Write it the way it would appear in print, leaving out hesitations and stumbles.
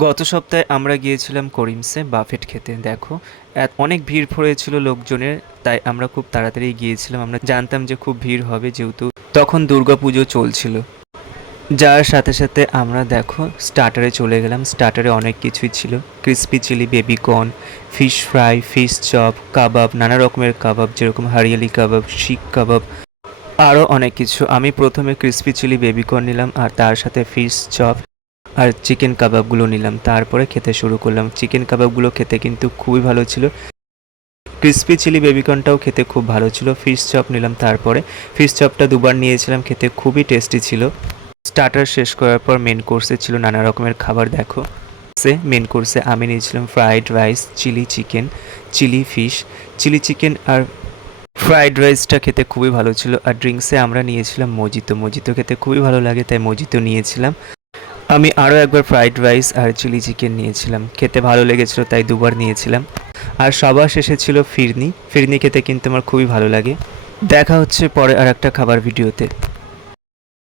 গত সপ্তাহে আমরা গিয়েছিলাম করিমসে বাফেট খেতে। দেখো, অনেক ভিড় পড়েছিল লোকজনের, তাই আমরা খুব তাড়াতাড়ি গিয়েছিলাম। আমরা জানতাম যে খুব ভিড় হবে, যেহেতু তখন দুর্গাপুজো চলছিল। যার সাথে সাথে আমরা দেখো স্টার্টারে চলে গেলাম। স্টার্টারে অনেক কিছুই ছিল, crispy chilli, baby corn, fish fry, fish chop, কাবাব, নানা রকমের কাবাব, যেরকম হরিয়ালি কাবাব, শিক কাবাব, আরও অনেক কিছু। আমি প্রথমে ক্রিসপি চিলি বেবিকর্ন নিলাম, আর তার সাথে ফিশ চপ আর চিকেন কাবাবগুলো নিলাম। তারপরে খেতে শুরু করলাম। চিকেন কাবাবগুলো খেতে কিন্তু খুবই ভালো ছিল। ক্রিসপি চিলি বেবিকর্নটাও খেতে খুব ভালো ছিল। ফিশ চপ নিলাম, তারপরে ফিশ চপটা দুবার নিয়েছিলাম, খেতে খুবই টেস্টি ছিল। স্টার্টার শেষ করার পর মেন কোর্সে ছিল নানা রকমের খাবার। দেখো, মেন কোর্সে আমি নিয়েছিলাম fried rice, chilli chicken, chilli fish, chilli chicken আর ফ্রাইড রাইসটা খেতে খুবই ভালো ছিল। আর ড্রিঙ্কসে আমরা নিয়েছিলাম মজিতো। মজিতো খেতে খুবই ভালো লাগে, তাই মজিতো নিয়েছিলাম। আমি আরও একবার ফ্রাইড রাইস আর চিলি চিকেন নিয়েছিলাম, খেতে ভালো লেগেছিলো তাই দুবার নিয়েছিলাম। আর সবার শেষে ছিল ফিরনি। ফিরনি খেতে কিন্তু আমার খুবই ভালো লাগে। দেখা হচ্ছে পরে আর একটা খাবার ভিডিওতে।